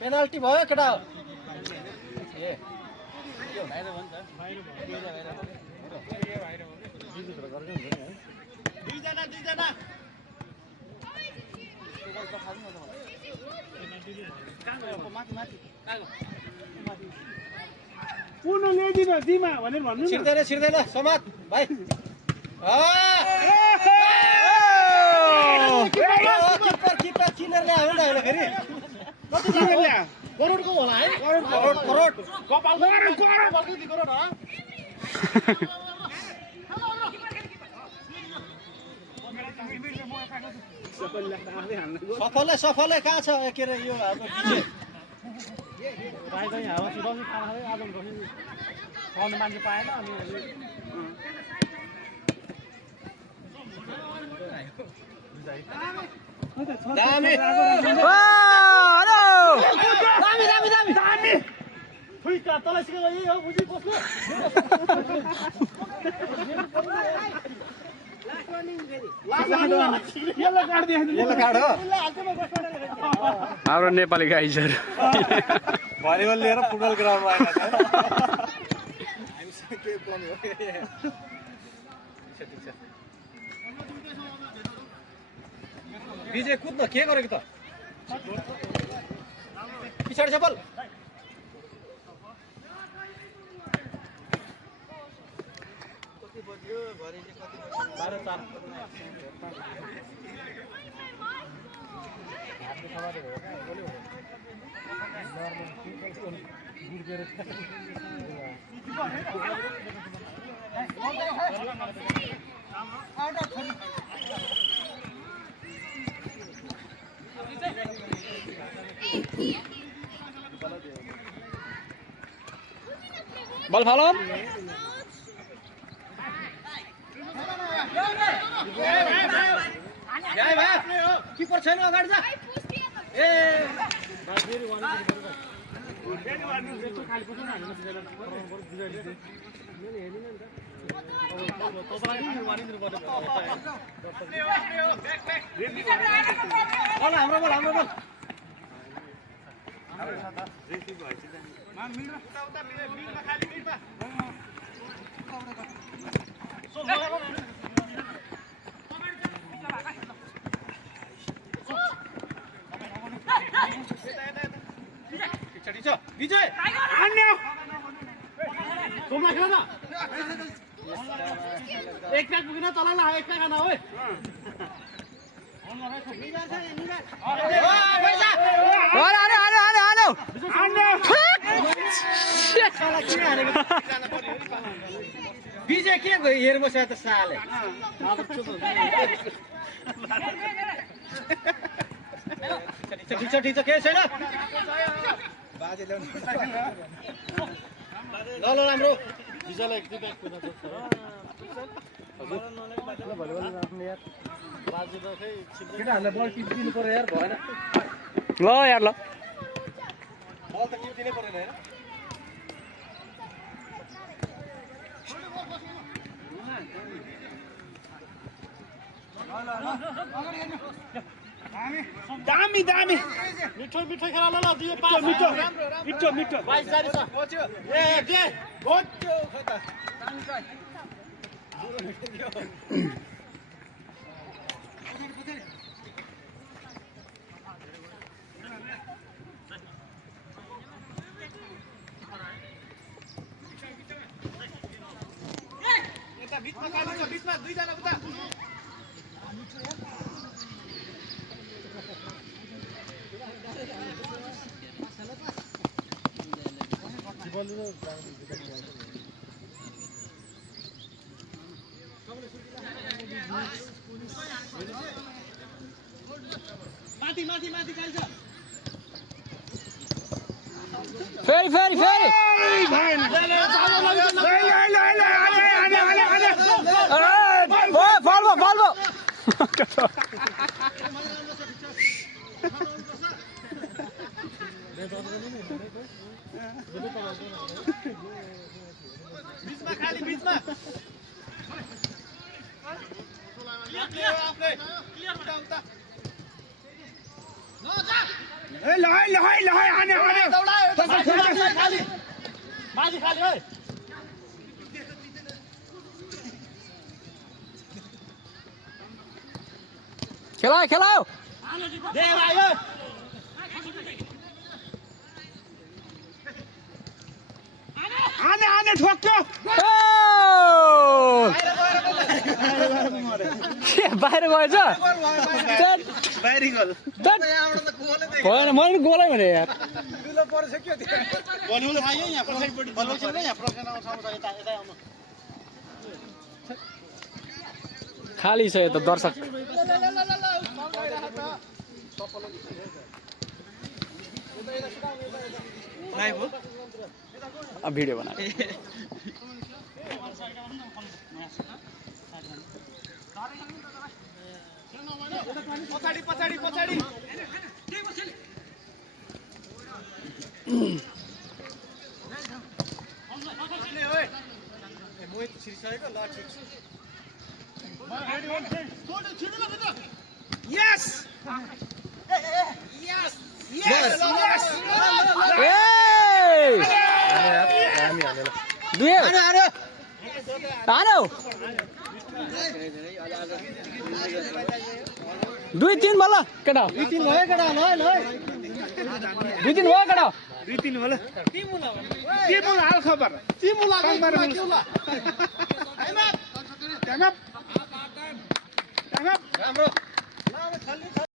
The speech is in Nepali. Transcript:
पेनाल्टी भयो केटा पुनः ल्याइदिनु दिमा भनेर भन्नु न छिर्दैन समात भाइ किपर किनेर ल्यायो नि त फेरि कति किनेर ल्या करोडको होला है करोड कपाल करोड सफलै कहाँ छ के अरे यो अब पछि मान्छे पाएन अनि दामी तल सिकेको यही हो बुझी बस्नु हाम्रो नेपाली गाइजहरू भलिबल लिएर फुटबल ग्राउन्डमा विजय कुद्न के गरेको त पछाडि चपल कति बज्यो घरि कति 12:04 बल फालो किपर छैन अगाडि जा ए हाम्रो बल विजय एक प्याक पुग्न तल ला एक प्याक खाना हो विजय के हेर बस्यो त साले ठिक छ के छैन ल राम्रो विजयलाई एक प्याक पुग्न केटाहरूलाई बल टिप दिनु पर्यो यार भएन ल यार ल बल त टिप दिनै परेन होइन दामी दामी मिठो खेला ल दियो मिठो 22 जारी छ ए दे गोच्यो खता यता बीचमा खाली छ बीचमा दुई जना उता माथि गाडी छ फेरि फाल्बो बीचमा खाली बीचमा क्लियर उता ए ल आने खाली बाजी खाली ओए खेलाओ दे भाइ ओए आने ठोक्यो बाहिर गएछ बाहिरी गोल भएन मैले गोलै भने यार बलबल खायो यहाँ पछाडिपट्टि बलबल छैन यहाँ प्रज्ञा आउँछ यता यता आउनु खाली छ यो त दर्शक अब भिडियो बना पछाडि यस दुई तीन भयो केटा दुई तिन भयो केटा ल दुई तीन भयो केटा 2-3 होला तिमुल हाल खबर तिमुल राम्रो